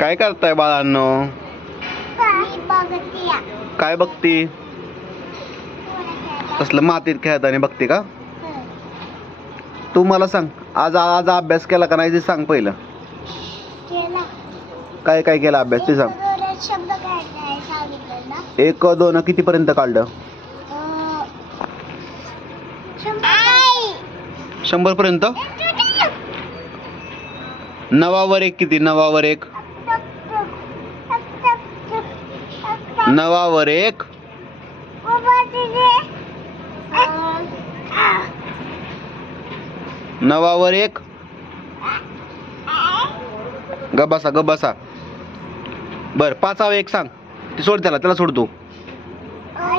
काय करताय बाळांनो? काय बघती? कसलं मातीत खेळताना बघते का? तू मला सांग, आज आज अभ्यास केला का नाही ते सांग पहिलं. काय काय केला अभ्यास ते सांग. 1 2 किती पर्यंत काढलं? 100 पर्यंत. 9 वर 1 किती? 9 वर 1 9 वर 1 9 वर 1 गबसा गबसा. बर 5 वर 1 सांग. ती सोड, त्याला सोड, तू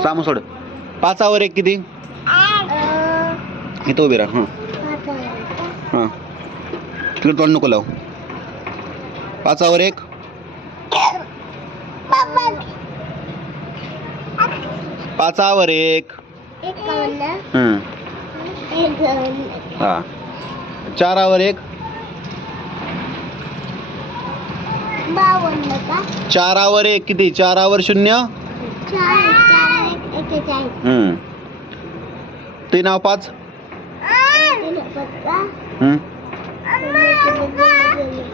सामू सोड. 5 वर 1 किती? इथं उभी राहा. हां तिकडे तोंड नको लाव. 5 वर 1 5 वर 1 हा. 4 वर 1 4 वर 1 किती? 4 वर 0 3 वर 5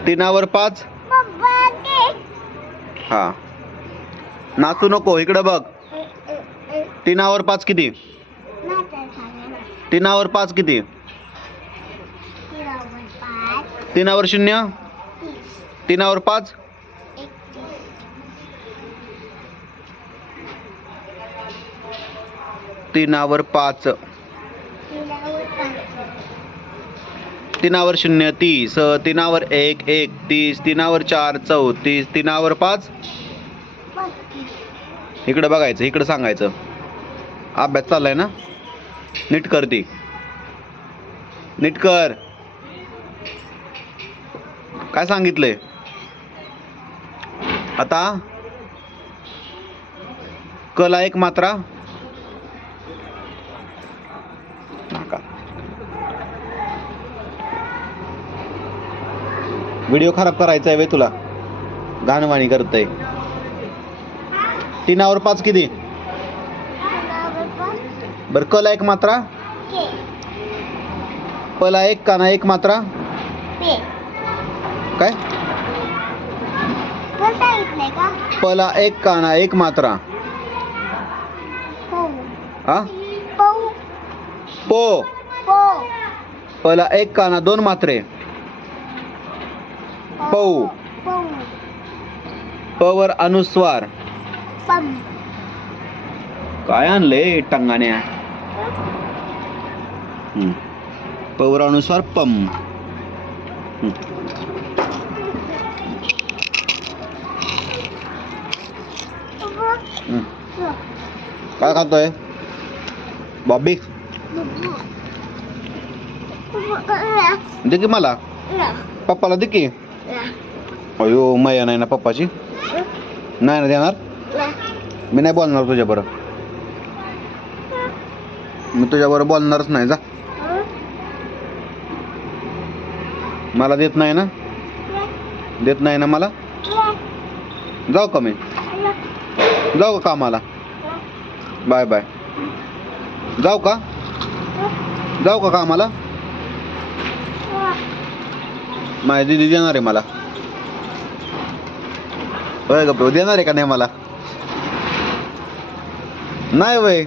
3 वर 5 हा. नाचू नको, इकडे बघ. 3 वर 5 किती? 3 वर 5 किती? 3 वर 0 3 वर 5 3 वर 5 3 वर 0 30 3 वर 1 31 3 वर 4 34 3 वर 5 इकडे बघायचं, इकडे सांगायचं. अभ्यास चाललाय ना, नीट कर. ती नीट कर. काय सांगितलंय आता? कला एक मात्रा व्हिडिओ खराब करायचा आहे वे तुला? घाणवाणी करतय. 3 वर 5 किती? बर कला एक मात्रा. पला एक काना एक मात्रा. काय? पला एक काना एक मात्रा. हा पो. पला एक काना 2 मात्रे. पौ. पवर अनुस्वार. काय आणलंय टंगाण्या? पवर अनुस्वार पम. काय खातोय बॉबी? दे की मला. पप्पाला दे की. अयो माया नाही ना पप्पाची. नाही ना देणार. मी नाही बोलणार तुझ्याबरोबर. मी तुझ्याबरोबर बोलणारच नाही. जा. मला देत नाही ना? देत नाही ना मला? जाऊ का मी? जाऊ का कामाला? Bye bye. जाऊ का? जाऊ का कामाला? माझी दीदी देणार आहे मला. होय गप्प देणार आहे का नाही मला? नाही वय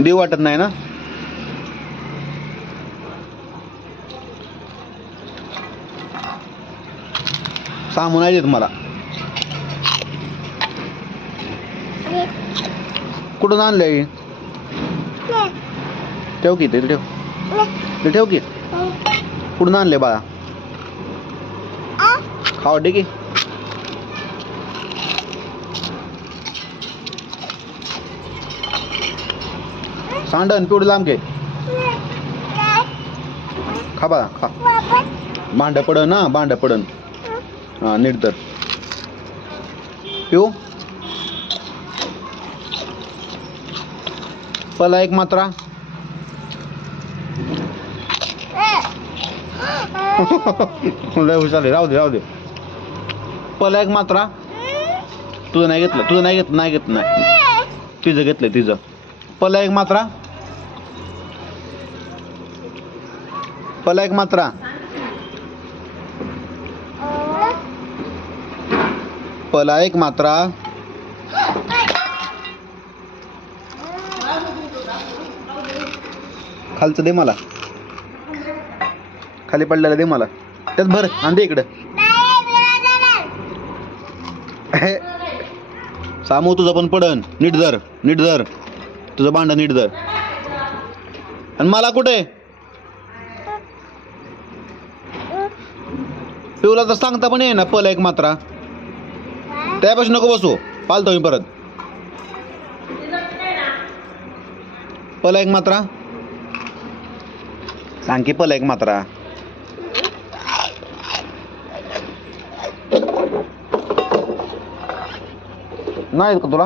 देऊ वाटत नाही ना. सामू नाही देत मला. कुठून आणलंय? ठेव की ते ठेव. ते ठेव की. कुठून आणले बाळा? खाऊ दे की. सांडण पिवड लांब घे. खा बाळा खा. भांड पडन ना, भांड पडन. हा नीट तर पिऊ. पला एक मात्रा. लय हुशार आहे. राहू दे राहू दे. पला एक मात्रा. तुझं नाही घेतलं, नाही तिचं घेतलंय तिचं. पला एक मात्रा. पला एक मात्रा. पला एक मात्रा. खालचं दे मला, खाली पडलेलं दे मला. त्यात भर आणि दे इकडं. सामू तुझं पण पडन. नीट धर तुझं भांड नीट धर. आणि मला कुठे पिवला तर सांगता पण ये ना. पला एक मात्रा. त्यापासून नको बसू, पालतो मी परत. पला एक मात्रा सांग की. पला एक मात्रा. नाही का तुला?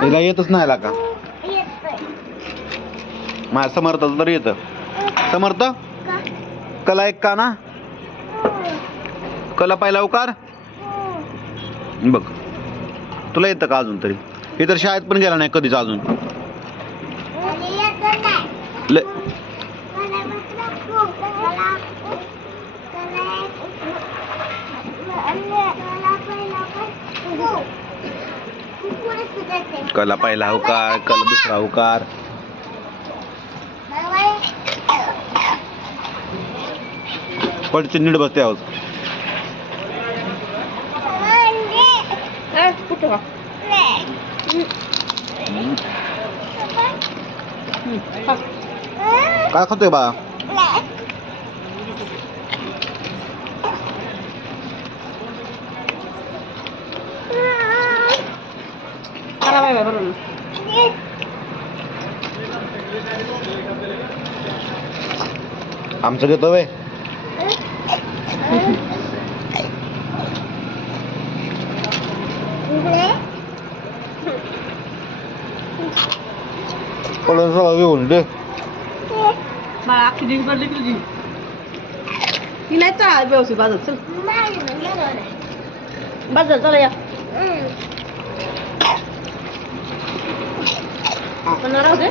तिला येतच नाही का? माझ्या समर्थ तर येत. समर्थ कला एक का ना. कला पहिला उकार बघ. तुला येतं का अजून तरी? हे तर शाळेत पण गेला नाही कधीच अजून. कला पहिला उकार, कला दुसरा उकार. पडची नीट बसते आहोत. काय खातोय बा? आमचं घेतो वे. पडून सगळं घेऊन दे. व्यवस्थित बाजार चल. बाजार चला या. आपण राहू दे.